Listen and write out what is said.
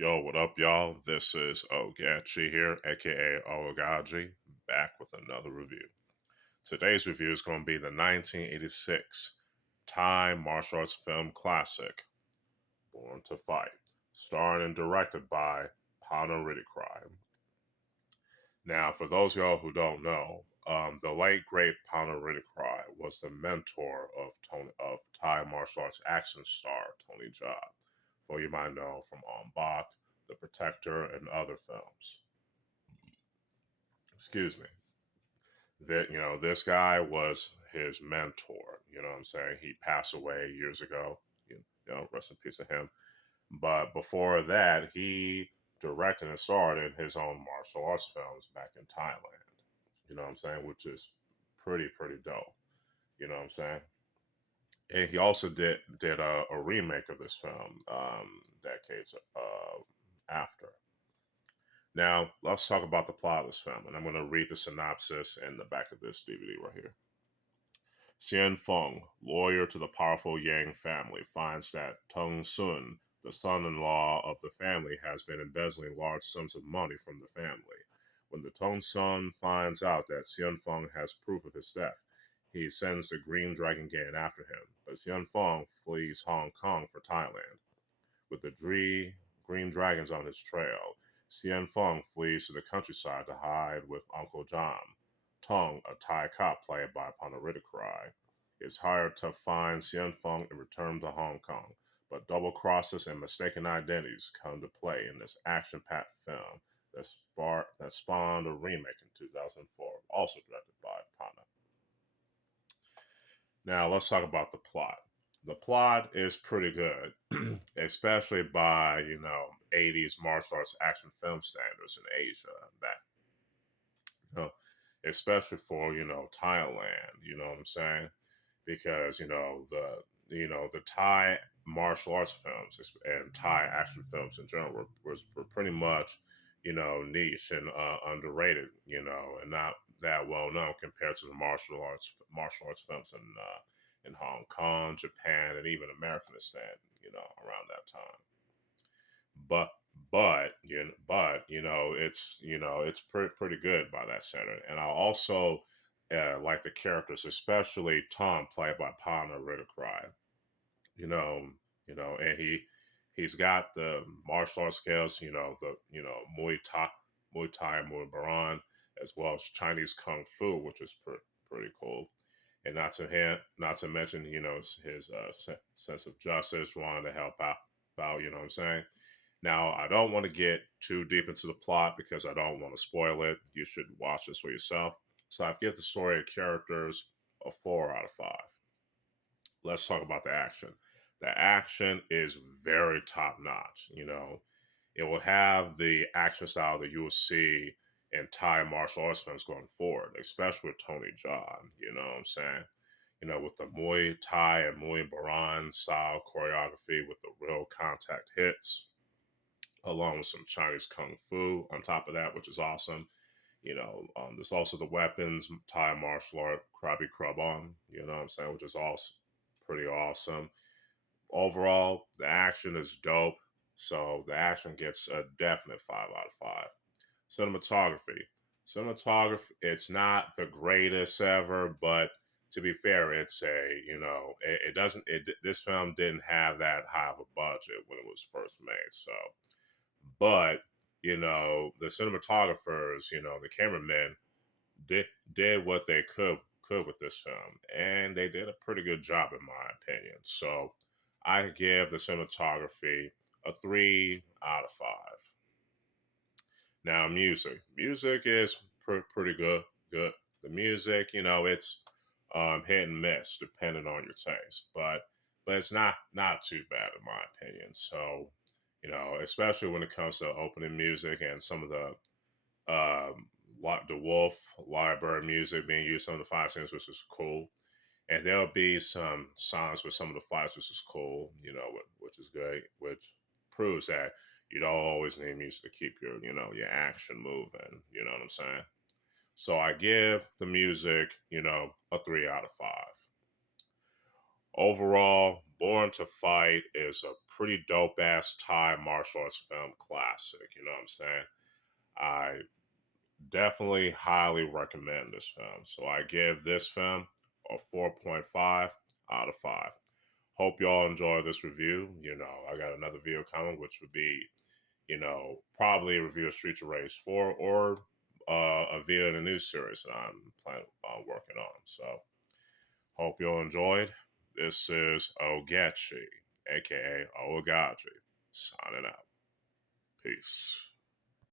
Yo, what up, y'all? This is Oaghaji here, aka Oaghaji, back with another review. Today's review is going to be the 1986 Thai martial arts film classic, Born to Fight, starring and directed by Panna Rittikrai. Now, for those of y'all who don't know, the late great Panna Rittikrai was the mentor of Thai martial arts action star Tony Jaa, who you might know from On Bak, The Protector, and other films. Excuse me. That this guy was his mentor. You know what I'm saying? He passed away years ago. Rest in peace to him. But before that, he directed and starred in his own martial arts films back in Thailand. You know what I'm saying? Which is pretty dope. You know what I'm saying? And he also did a remake of this film decades after. Now, let's talk about the plot of this film, and I'm going to read the synopsis in the back of this DVD right here. Xian Feng, lawyer to the powerful Yang family, finds that Teng Sun, the son-in-law of the family, has been embezzling large sums of money from the family. When the Teng Sun finds out that Xian Feng has proof of his theft, he sends the Green Dragon Gang after him, but Xian Feng flees Hong Kong for Thailand. With the Green Dragons on his trail, Xian Feng flees to the countryside to hide with Uncle John. Tong, a Thai cop played by Panarithikrai, is hired to find Xian Feng and return to Hong Kong, but double crosses and mistaken identities come to play in this action-packed film that spawned a remake in 2004, also directed by Panna. Now let's talk about the plot. The plot is pretty good, especially by 80s martial arts action film standards in Asia. That you know, especially for Thailand. You know what I'm saying? Because the Thai martial arts films and Thai action films in general were pretty much niche and underrated. And not that well known compared to the martial arts films in Hong Kong, Japan, and even Americanistan. Around that time. But it's pretty good by that standard. And I also like the characters, especially Tom, played by Panna Rittikrai. You know, and he's got the martial arts skills. The Muay Thai, Muay Baran, as well as Chinese Kung Fu, which is pretty cool. And not to mention, his sense of justice, wanting to help out. You know what I'm saying? Now, I don't want to get too deep into the plot because I don't want to spoil it. You should watch this for yourself. So I've given the story of characters a 4 out of 5. Let's talk about the action. The action is very top notch. It will have the action style that you will see in Thai martial arts films going forward, especially with Tony Jaa. You know what I'm saying? With the Muay Thai and Muay Baran style choreography with the real contact hits along with some Chinese kung fu on top of that, which is awesome. There's also the weapons, Thai martial art, Krabi Krabon, you know what I'm saying, which is also pretty awesome. Overall, the action is dope, so the action gets a definite 5 out of 5. Cinematography. Cinematography, it's not the greatest ever, but to be fair, it's it doesn't, this film didn't have that high of a budget when it was first made, so but the cinematographers, the cameramen did did what they could with this film, and they did a pretty good job in my opinion. So I give the cinematography a 3 out of 5. Now, music is pretty good. Good. The music, it's hit and miss depending on your taste, but it's not too bad in my opinion. So especially when it comes to opening music and some of the Wolf Library music being used on the fight scenes, which is cool. And there'll be some songs with some of the fights, which is cool, which is good, which proves that you don't always need music to keep your action moving. You know what I'm saying? So I give the music, a 3 out of 5. overall, Born to Fight is a pretty dope ass Thai martial arts film classic. You know what I'm saying? I definitely highly recommend this film. So I give this film a 4.5 out of 5. Hope y'all enjoy this review. You know, I got another video coming, which would be, probably a review of Streets of Rage 4 or a video in a new series that I'm planning on working on. So hope y'all enjoyed. This is Oaghaji, aka Oaghaji, signing out. Peace.